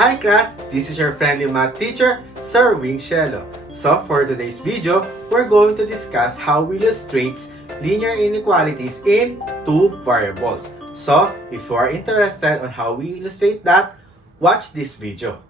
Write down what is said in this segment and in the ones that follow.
Hi class, this is your friendly math teacher, Sir Cielo. So for today's video, we're going to discuss how we illustrate linear inequalities in two variables. So if you are interested on how we illustrate that, watch this video.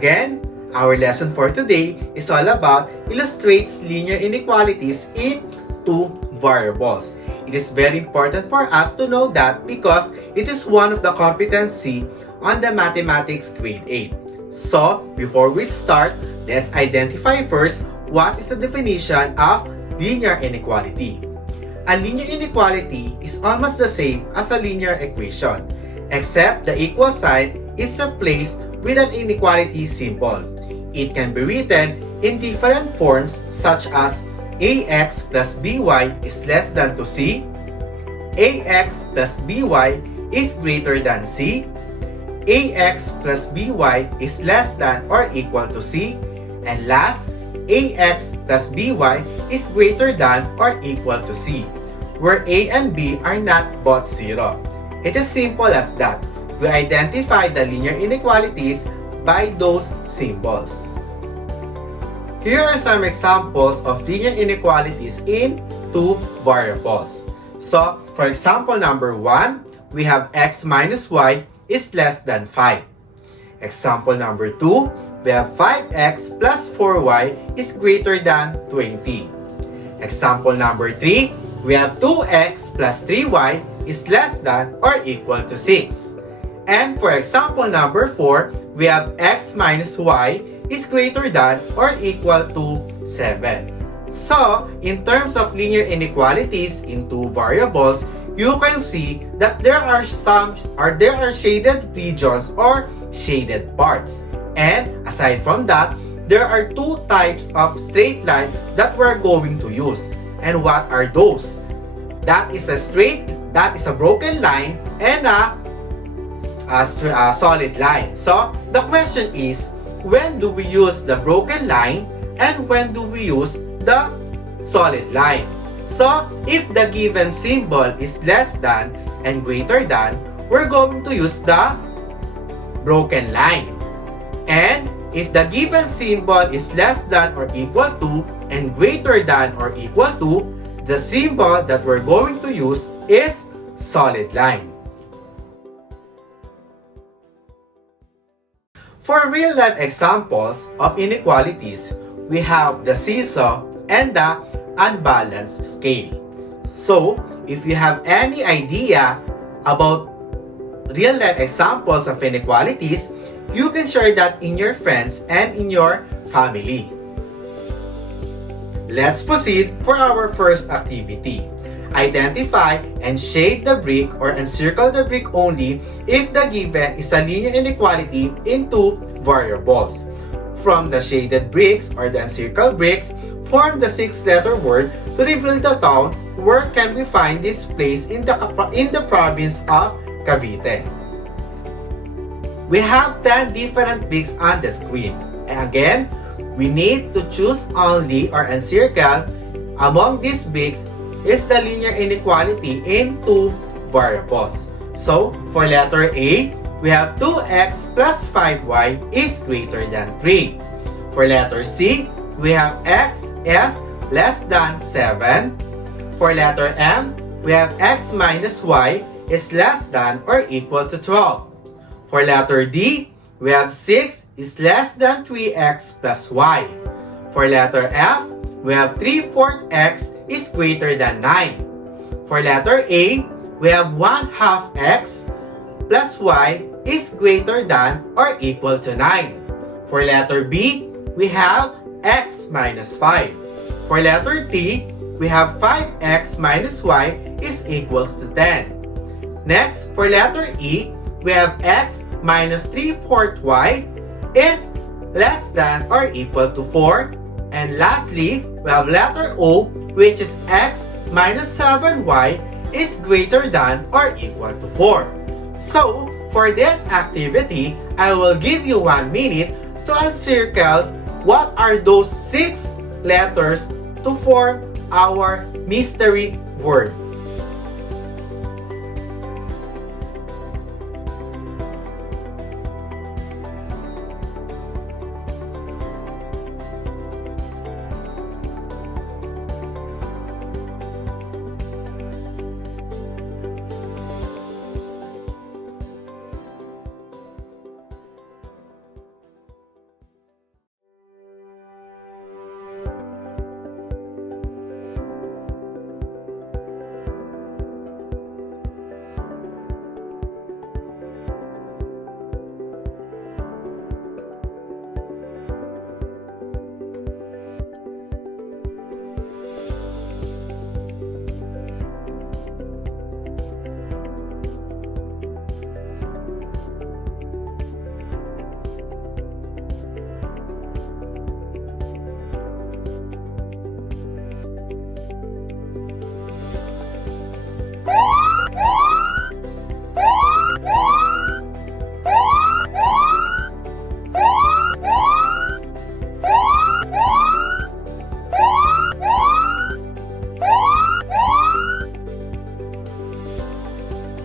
Again, our lesson for today is all about illustrates linear inequalities in two variables. It is very important for us to know that because it is one of the competency on the mathematics grade 8. So, before we start, let's identify first what is the definition of linear inequality. A linear inequality is almost the same as a linear equation, except the equal sign is replaced with an inequality symbol. It can be written in different forms such as ax plus by is less than to c, ax plus by is greater than c, ax plus by is less than or equal to c, and last, ax plus by is greater than or equal to c, where a and b are not both zero. It is simple as that. We identify the linear inequalities by those symbols. Here are some examples of linear inequalities in two variables. So, for example number 1, we have x minus y is less than 5. Example number 2, we have 5x plus 4y is greater than 20. Example number 3, we have 2x plus 3y is less than or equal to 6. And for example number 4, we have x minus y is greater than or equal to 7. So, in terms of linear inequalities in two variables, you can see that there are shaded regions or shaded parts. And aside from that, there are two types of straight line that we're going to use. And what are those? That is a broken line and a solid line. So, the question is, when do we use the broken line and when do we use the solid line? So, if the given symbol is less than and greater than, we're going to use the broken line. And if the given symbol is less than or equal to and greater than or equal to, the symbol that we're going to use is solid line. For real-life examples of inequalities, we have the seesaw and the unbalanced scale. So, if you have any idea about real-life examples of inequalities, you can share that in your friends and in your family. Let's proceed for our first activity. Identify and shade the brick or encircle the brick only if the given is a linear inequality in two variables. From the shaded bricks or the encircled bricks, form the 6-letter word to reveal the town. Where can we find this place in the province of Cavite? We have 10 different bricks on the screen. And again, we need to choose only or encircle among these bricks is the linear inequality in two variables. So, for letter A, we have 2x plus 5y is greater than 3. For letter C, we have x is less than 7. For letter M, we have x minus y is less than or equal to 12. For letter D, we have 6 is less than 3x plus y. For letter F, we have 3/4 x is greater than 9. For letter A, we have 1/2 x plus y is greater than or equal to 9. For letter B, we have x minus 5. For letter T, we have 5x minus y is equals to 10. Next, for letter E, we have x minus 3/4 y is less than or equal to 4. And lastly, we have letter O, which is x minus 7y is greater than or equal to 4. So, for this activity, I will give you 1 minute to encircle what are those 6 letters to form our mystery word.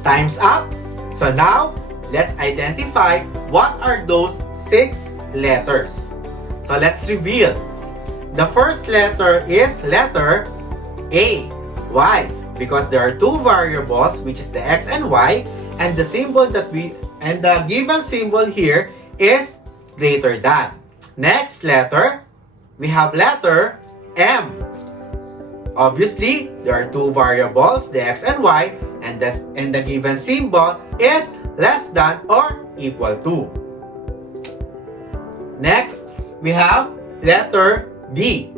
Time's up! So now, let's identify what are those 6 letters. So let's reveal. The first letter is letter A. Why? Because there are 2 variables, which is the x and y, and the given symbol here is greater than. Next letter, we have letter M. Obviously, there are 2 variables, the x and y, and the given symbol is less than or equal to. Next, we have letter D.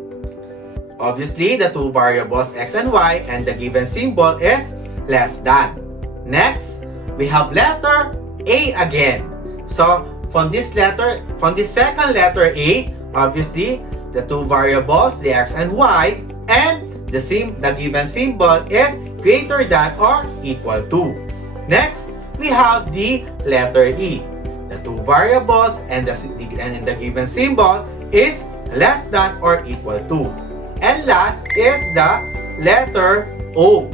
Obviously, the 2 variables x and y, and the given symbol is less than. Next, we have letter A again. So, from this second letter A, obviously, the 2 variables, the x and y, and the given symbol is greater than or equal to. Next, we have the letter E. The 2 variables and the given symbol is less than or equal to. And last is the letter O.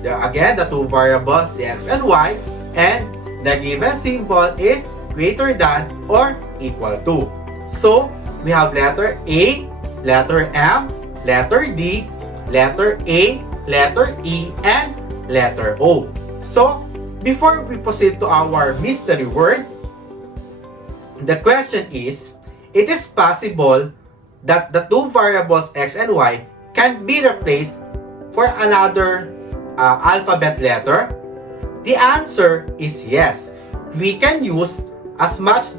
Again, the 2 variables, the x and y, and the given symbol is greater than or equal to. So, we have letter A, letter M, letter D, letter A, letter E, and letter O. So, before we proceed to our mystery word, the question is, it is possible that the 2 variables x and y can be replaced for another alphabet letter? The answer is yes. We can use as much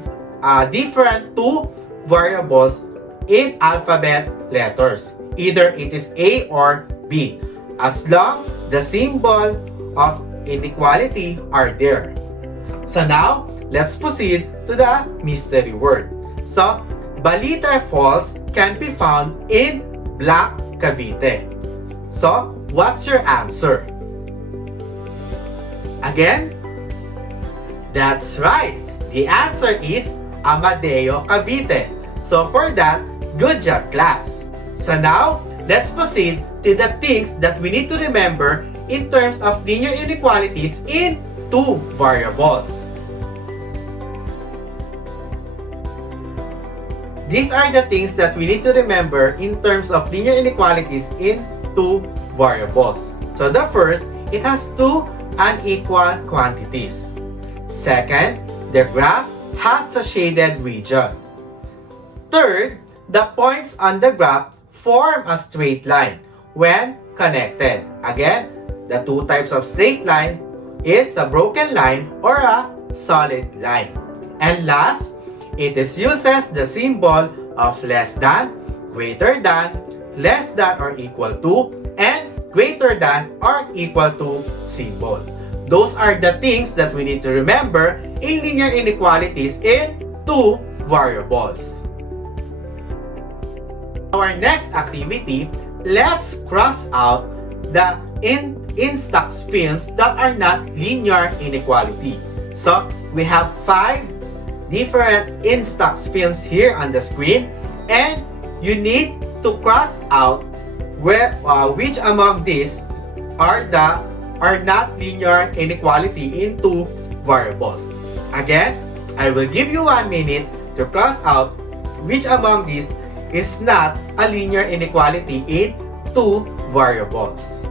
different 2 variables in alphabet letters. Either it is A or B, as long the symbol of inequality are there. So now, let's proceed to the mystery word. So, Balita Falls can be found in Black Cavite. So, what's your answer? Again? That's right! The answer is Amadeo Cavite. So for that, good job class! So now, let's proceed to the things that we need to remember in terms of linear inequalities in 2 variables. These are the things that we need to remember in terms of linear inequalities in 2 variables. So the first, it has 2 unequal quantities. Second, the graph has a shaded region. Third, the points on the graph form a straight line when connected. Again, the 2 types of straight line is a broken line or a solid line. And last, it uses the symbol of less than, greater than, less than or equal to, and greater than or equal to symbol. Those are the things that we need to remember in linear inequalities in 2 variables. Our next activity, let's cross out the in-stocks fields that are not linear inequality. So we have 5 different instax films here on the screen, and you need to cross out which among these are not linear inequality in two variables. Again, I will give you 1 minute to cross out which among these is not a linear inequality in two variables.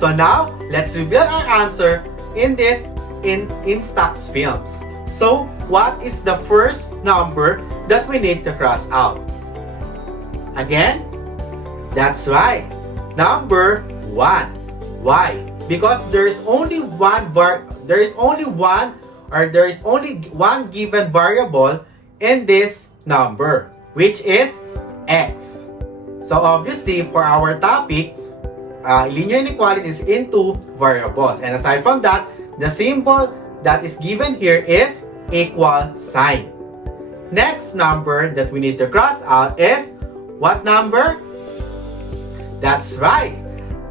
So now, let's reveal our answer in instax films. So, what is the first number that we need to cross out? Again, that's right. Number 1. Why? Because there is only one given variable in this number, which is x. So obviously, for our topic, linear inequalities in two variables. And aside from that, the symbol that is given here is equal sign. Next number that we need to cross out is what number? That's right.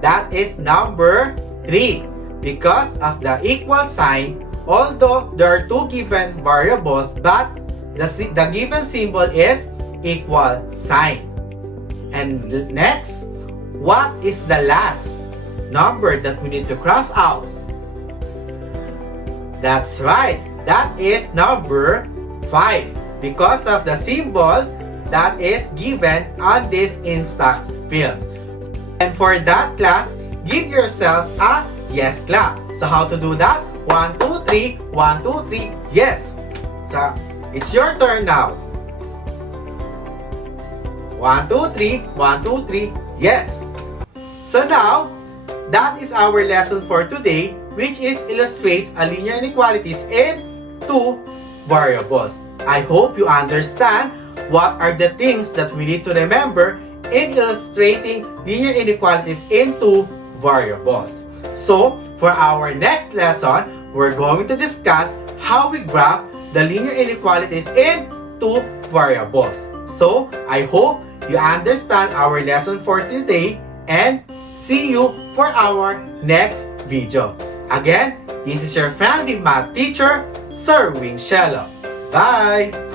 That is number 3. Because of the equal sign, although there are two given variables, but the given symbol is equal sign. And next, what is the last number that we need to cross out? That's right. That is number 5 because of the symbol that is given on this instax film. And for that class, give yourself a yes clap. So how to do that? 1, 2, 3, 1, 2, 3, yes. So it's your turn now. 1, 2, 3, 1, 2, 3, yes. So now, that is our lesson for today, which illustrates a linear inequalities in two variables. I hope you understand what are the things that we need to remember in illustrating linear inequalities in two variables. So, for our next lesson, we're going to discuss how we graph the linear inequalities in two variables. So, I hope you understand our lesson for today, and see you for our next video. Again, this is your friendly math teacher, Sir Cielo. Bye!